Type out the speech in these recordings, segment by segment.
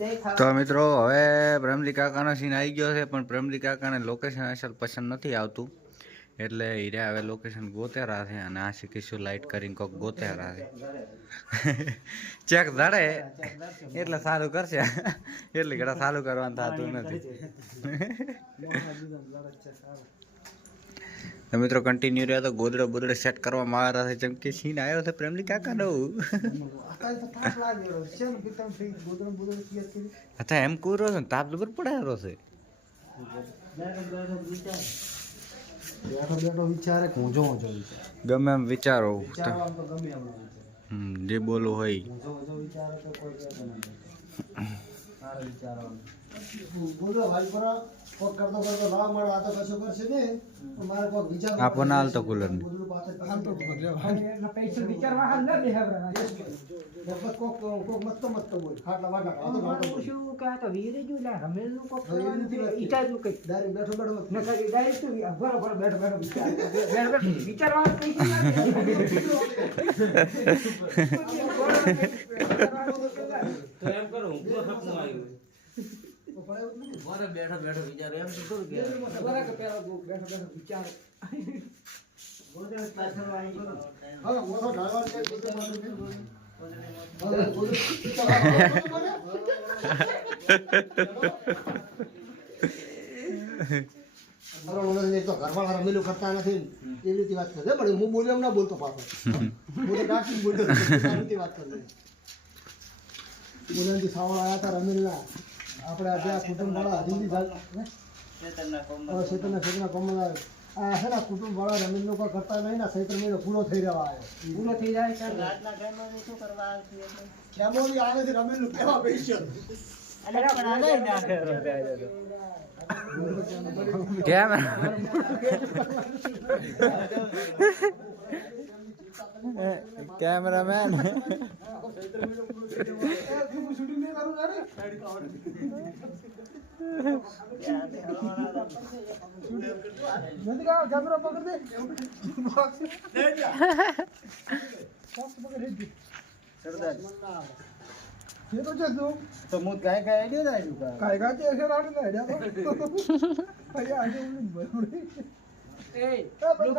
તો મિત્રો, હવે પ્રેમલી કાકાનો સીન આવી ગયો છે, પણ પ્રેમલી કાકાને લોકેશન અસલ પસંદ નથી આવતું. એટલે હીરા હવે લોકેશન ગોતેરા છે અને આ શીખીશું લાઇટ કરીને કોક ગોતેરા છે. ચેક ધડે એટલે સારું કરશે. એટલે ઘણા સારું કરવાનું થતું નથી. તો મિત્રો કન્ટિન્યુ રહ્યા તો ગોદડો બોદડો સેટ કરવામાં આવ્યા છે જેમ કે સીન આવ્યો છે પ્રેમલી કાકા નો. અચ્છા, એમ કૂરો છે તાપ જબર પડાયેલો છે. ગમે એમ વિચારો. જે બોલવું હોય વિચારે તો સારું વિચારવાનું. બોલો ભાઈ પર કોક કરતો કરતો ના મળે આ તો કશું કરશે ને તો મારે કોક વિચાર આપો ના હાલતો કુલર ને બોલું પાછળ હાલતો કોક કોક કોક મત મત બોલ. ખાટલા વાટલા ખાતો ખાતો બોલ. ડાયરેક્ટ બેઠો બેઠો મત તો ઢાળવાનો બીજો પાછો છે. હવે બોલું. મારો ઓલો એક તો ઘરવાળા રમેલું કરતા નથી. એવી રીતે વાત કરે. પણ હું બોલ્યો ના બોલતો પાછો. બોલતો વાત કરે. બોલનથી સાવળ આયા હતા રમીલા આપણે આજે આ કુટુંબ વાળા હજી શેતરના શેતરના કમલા આ છે ને કુટુંબ વાળા રમેલ લોકો કરતા નહીં ને સૈત્ર મહિનો પૂરો થઈ રહ્યો આવ્યો. પૂરો થઈ જાય ખેમોની આવે છે રમેલનું કેવા પૈસા કેમ? કેમેરામેન. कैमरा पकड़ दे ये तो चल तू तो मुझ काय काय आयडिया नाही तुका काय काय ते असे राहत नाही आयडिया काय आयडिया बरोबर ए लोक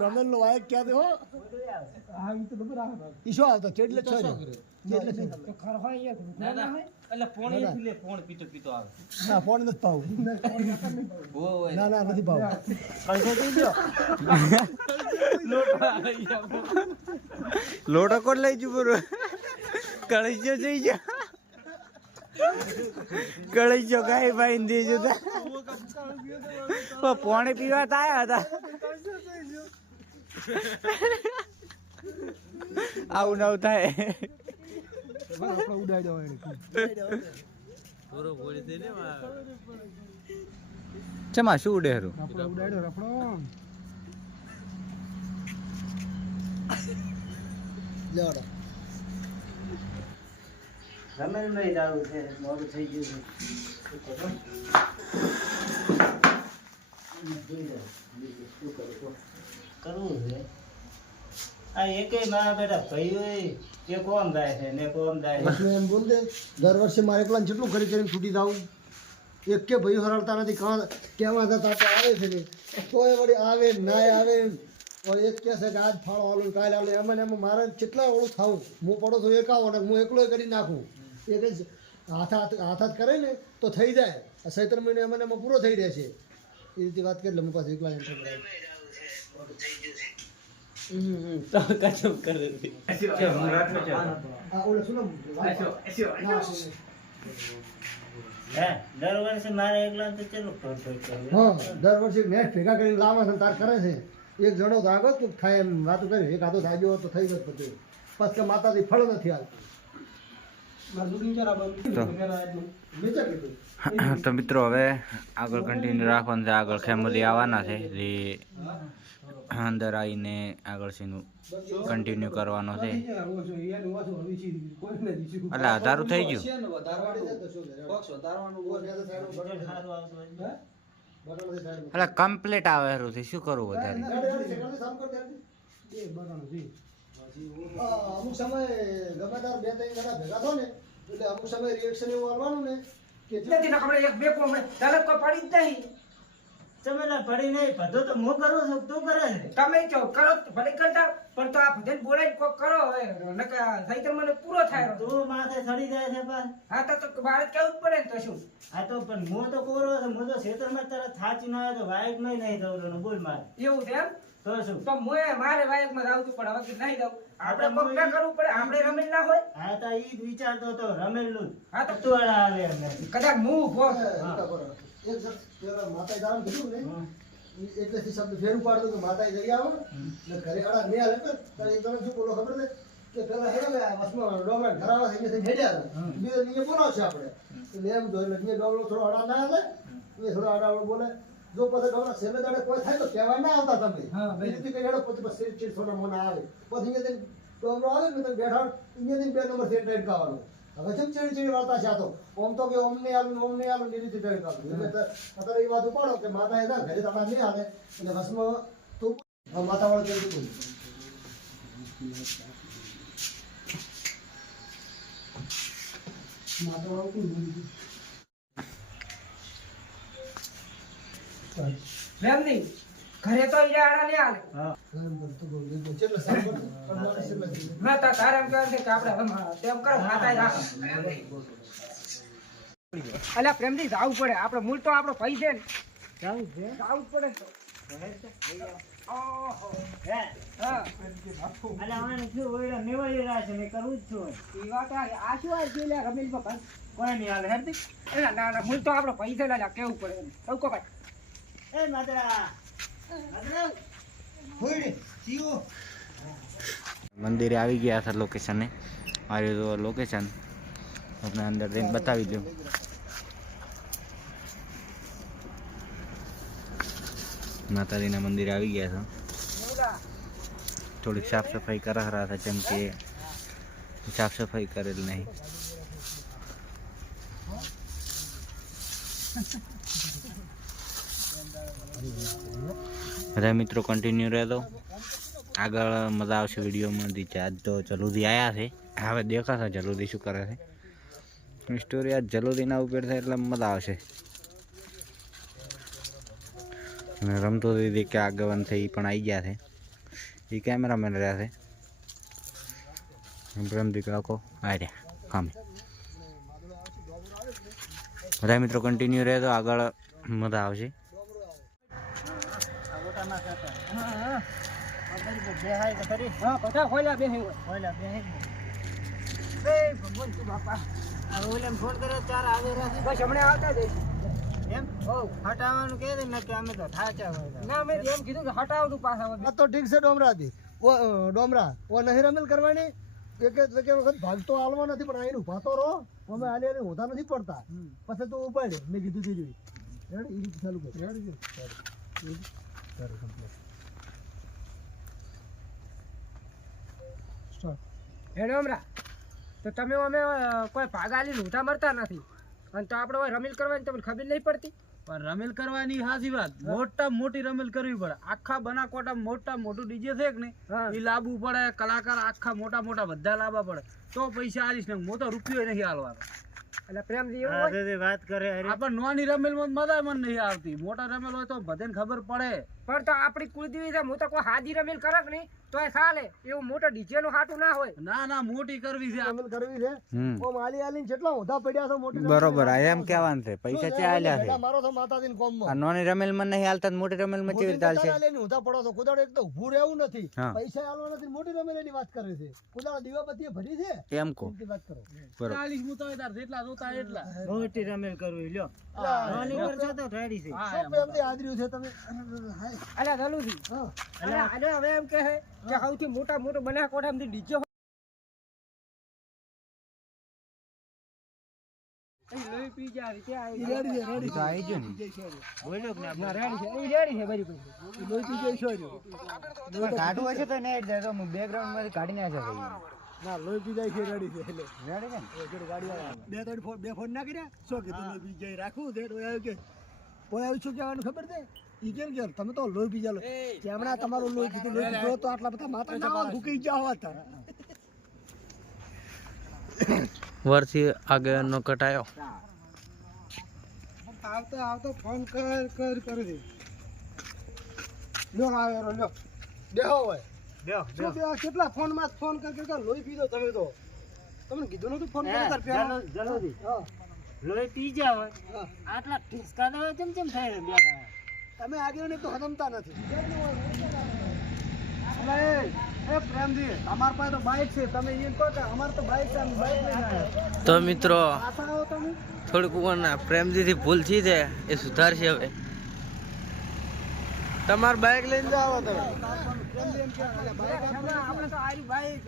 રમેલ નો વાયક ક્યાં દે હો હા ઈ તો ખબર આ ઈ શું આવતો ચેડલે છો ચેડલે છો તો ખરવાય એટલે ફોન લે ફોન પીતો પીતો આવે. ના ફોન નથી પાવું ના ના નથી પાવું લોટો કોણ લઈ જુ બરો કળી જો જઈ જા કળી ગાય ભાઈ ને દેજો તા. પાણી પીવા તાયા હતા. આવું નવું થાય. ઉડાઈ દે શું આપણે ઉડાડ્યો રમેલ નહીં જવું છે મોડું થઈ ગયું છે. કરવું છે? આ એકેય મારા બેટા ભાઈઓ એ કોમ જાય છે ને કોમ જાય છે. એમ બોલ દે દર વર્ષે મારે એકલા જેટલું કરી કરીને છૂટી જાઉં એક કે ભાઈ હરાવતા નથી કાં કેવા હતા તો આવે છે ને. તોય વળી આવે ના આવે એક કે છે કે આજ ફાળો આલું કાલે આલું એમાં એમ મારે કેટલા ઓળું થાવું હું પડો છું એકાવો ને હું એકલો કરી નાખું. એક જ હાથ હાથ હાથ હાથ કરે ને તો થઈ જાય. આ સૈત્ર મહિને એમાં એમાં પૂરો થઈ રહેશે એ રીતે વાત કરી લે પાસે પાછું એકલા એન્ટર કરાય તો કચું કરે આ ઓલો શું દર વર્ષે મારે એકલા તો ચેલું ખોટ ખોટ કરવું હા દર વર્ષે નેટ ભેગા કરીને લાવે છે તાર કરે છે. એક જણો તો આગળ થાય એમ વાતો કરી. એક આધો થાય ગયો તો થઈ ગયો બધું. પછી માતાથી માતાજી ફળ નથી આવતું તો. મિત્રો હવે આગળ કન્ટિન્યુ રાખવાનું છે. આગળ ફેમિલી આવવાના છે. જે અંદર આવીને આગળ સીનું કન્ટિન્યુ કરવાનો છે. એટલે અધારું થઈ ગયું. એટલે કમ્પ્લીટ આવે હારું છે. શું કરવું વધારે? અમુક સમય ગમેદાર બે ત્રણ ઘણા ભેગા થો ને એટલે અમુક સમય રિએક્શન એવું આવવાનું ને કે ચમેલા પડી નહીં. ભધો તો હું કરું છું તું કરે છે. તમે કહો કરો ભલે કરતા પણ તો આ ભજન બોલાય કોક કરો હવે. નકર સાહિત્ય મને પૂરો થાય. તું માથે સડી જાય છે બસ હા તો તો મારે કેવું જ પડે ને તો શું? હા તો પણ હું તો કોરો છું હું તો ખેતરમાં તરત થાચી ના તો વાઈટમાં નહીં દઉં બોલ મારે. એવું છે એમ? તો શું તો મારે વાયકમાં આવતું પડે હવે નહીં દઉં આપણે કોક ના કરવું પડે આપણે રમેલ ના હોય હા તો ઈ વિચારતો તો રમેલું હા તો તું વાળા કદાચ હું ઊભો એક કીધું ને એટલેથી શબ્દ ફેર પાડતો કે માતાએ જઈ આવો ને ઘરે આડા નહીં હાલે તો તારે તમે શું બોલો ખબર છે કે પેલા હે ને આ બસમાં ડોગરા ઘરાવા બીજો નીચે બોલાવશે આપણે એટલે એમ જોઈ એટલે ડોગરો થોડો અડા ના આવે એ થોડો અડાવડો બોલે જો પછી ડોગરા છેલ્લે દાડે કોઈ થાય તો કહેવા ના આવતા તમે. હા રીતે કઈ હેડો પછી પછી ચીડ ચીડ થોડા મોના આવે. પછી અહીંયાથી ડોગરો આવે ને તમે બેઠા અહીંયાથી બે નંબર સેટ ટાઈટ કરવાનો હવે જેમ ચીડી ચીડી વાર્તા છે આ તો. ઓમ તો કે ઓમ ને આલું ઓમ ને આલું ની રીતે ટાઈટ કરવાનું એટલે અત્યારે એ વાત ઉપાડો કે માતા એ ના ઘરે તમારે નહીં આવે. એટલે ભસ્મ તું હા, માતા વાળો કેમ કીધું એમ ઘરે તો ઈરા આડા નહીં હાલે. હા. બરાબર, તો બોલ્યું. ચલો, સાંભળ. તમારે શેમાં છે? મેં તો તારે એમ કહેવાનું કે આપણે તેમ કરો માતા રાખો અલ્યા પ્રેમથી જાવું પડે. આપણે મૂળ તો આપણો ભાઈ છે ને. જાવું છે? જાવું પડે ઓહો. હે? હા. અલા આને શું ઓયડા મેવાઈ રહ્યા છે? મેં કરવું જ છું. ઈ વાત આ શું આ છે લે રમેશભાઈ ભાઈ કોઈ નહીં હાલે હેરતી ના ના મૂળ તો આપણો ભાઈ છે ને કેવું પડે સૌ કો ભાઈ. એ માતરા માતરા મંદિરે આવી ગયા હતા લોકેશને આ રહ્યું લોકેશન તમને અંદર જઈને બતાવી દઉં માતાજીના મંદિરે આવી ગયા હતા થોડીક સાફ સફાઈ કરા રહ્યા હતા જેમ કે સાફ સફાઈ કરેલ નહીં બધા મિત્રો કન્ટિન્યુ રહેતો આગળ મજા આવશે વિડીયોમાં આજ તો જલુદી આવ્યા છે. હવે દેખાશે જલુદી શું કરે છે. સ્ટોરી આજ જલુદીના ઉપર થાય એટલે મજા આવશે. અને રમતો દીદી કે આગેવાન છે એ પણ આવી ગયા છે. એ કેમેરામેન રહ્યા છે. પ્રેમદી કાકો આ રહ્યા કામે બધા મિત્રો કન્ટિન્યુ રહે તો આગળ મજા આવશે ઓટામાં કરતા હા હા આ બધી બેહાય તો ખરી હા બધા ખોલ્યા બે હોય ભગવાન તું બાપા આ ઓલેમ ફોન કર્યો ચાર આવે રહ્યા બસ હમણાં એમ હો હટાવવાનું કહે ને કે અમે તો થાચા હોય મેં એમ કીધું કે હટાવ તું પાછા તો ઠીક છે ડોમરાથી ઓ ડોમરા ઓ નહીં રમેલ કરવાની એક એક વખત ભાગતો હાલવા નથી પણ અહીં ઉભાતો રહો અમે આને આને હોતા નથી પડતા પછી તું ઉપાડે મેં કીધું તે જોઈ એ રીતે ચાલુ કર ચાલો હેડો હમણાં. તો તમે અમે કોઈ ભાગાલી લૂંટા મરતા નથી. અને તો આપણે રમીલ કરવાની તમને ખબર નહીં પડતી? પણ રમેલ કરવાની હાજી વાત. મોટા મોટી રમેલ કરવી પડે. આખા બનાકોટા મોટા મોટું ડીજે છે કે નહીં? એ લાવવું પડે કલાકાર આખા મોટા મોટા બધા લાવવા પડે. તો પૈસા આલીશ ને હું તો રૂપિયો નહીં હાલવાનો એટલે પ્રેમથી એવું હા હોય? તો તે વાત કરે અરે. નોની રમેલમાં મજા મને નહીં આવતી. મોટા રમેલ હોય તો બધાને ખબર પડે. પણ તો આપણી કુળદેવી છે હું તો કોઈ હાજી રમેલ કરક નહીં તોય ચાલે. એવું મોટો ડીજે નું હાટું ના હોય. ના ના મોટી કરવી છે. રમેલ કરવી છે? હમ. ઓમ આલી જેટલા ઊંધા પડ્યા છે મોટી બરોબર આ એમ કહેવાનું છે. પૈસા ચા આલ્યા છે? બેટા મારો છો માતાજીના કોમમાં. આ નોની રમેલમાં નહીં હાલતા મોટી રમેલમાં કેવી લઈને ઊંધા પડો છો. કુદાડો એક તો ઊભું રહેવું નથી. પૈસા આલવા નથી મોટી રમેલની વાત કરે છે. કુદાડો દીવાબત્તીએ ભરી છે? એમ તાર જેટલા જોતા એટલા. મોટી રમેલ કરવી લ્યો. નાની પર છે તો છે. હા, શું પ્રેમથી આદર્યું છે તમે. હાય. દલુજી હા. અલ્યા હવે એમ કહે કે સૌથી મોટા મોટો બનાવ કોઠામાંથી ડીજે કે. કાઢવું હશે તો નહીં બેકગ્રાઉન્ડમાંથી કાઢી નાખે ના લોહી પી જાય છે રેડી છે એટલે. રેડી છે ને? એ જોડે ગાડી આવે બે ત્રણ ફોન બે ફોન ના કર્યા? શું કીધું લોહી પી જાય રાખું? છે તો આવ્યું કે કોઈ આવ્યું શું કહેવાનું ખબર છે? ઈ કેમ કે તમે તો લોહી પી જાલો. તેમણે તમારું લોહી પીધું લોહી પીધું તો આટલા બધા માથા ના ભૂકી જાવ હતા વર્ષથી આગળનો કટાયો. આવતો આવતો ફોન કર કર કરી દે. લ્યો આવે રો લ્યો. બેહો હોય કેટલા ફોનમાં ફોન કર લોહી પીધો તમે તો. તમને કીધું નતું ફોન લોહી પી જાવ હા. આટલા ઠીસકા દેવા કેમ કેમ થાય બેઠા. તમે આગળ ને તો હદમતા નથી. અલા એ એ પ્રેમજી અમાર પાસે તો બાઈક છે. તમે એમ કહો કે અમાર તો બાઈક બાઈક લઈને મિત્રો થોડીક ઉંમરના પ્રેમજીથી ભૂલ થઈ છે એ સુધારશે હવે. તમારે બાઇક લઈને જાઓ તમે. બાઈક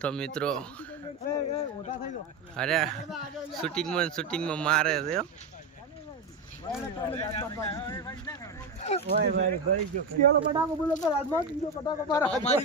તો બાઈક મિત્રો અરે શૂટિંગમાં શૂટિંગમાં મારે છે હો. ઓય ભાઈ ગળી જો. પેલો પટાકો બોલો તો રાજમાં બીજો પટાકો મારા. હાથમાં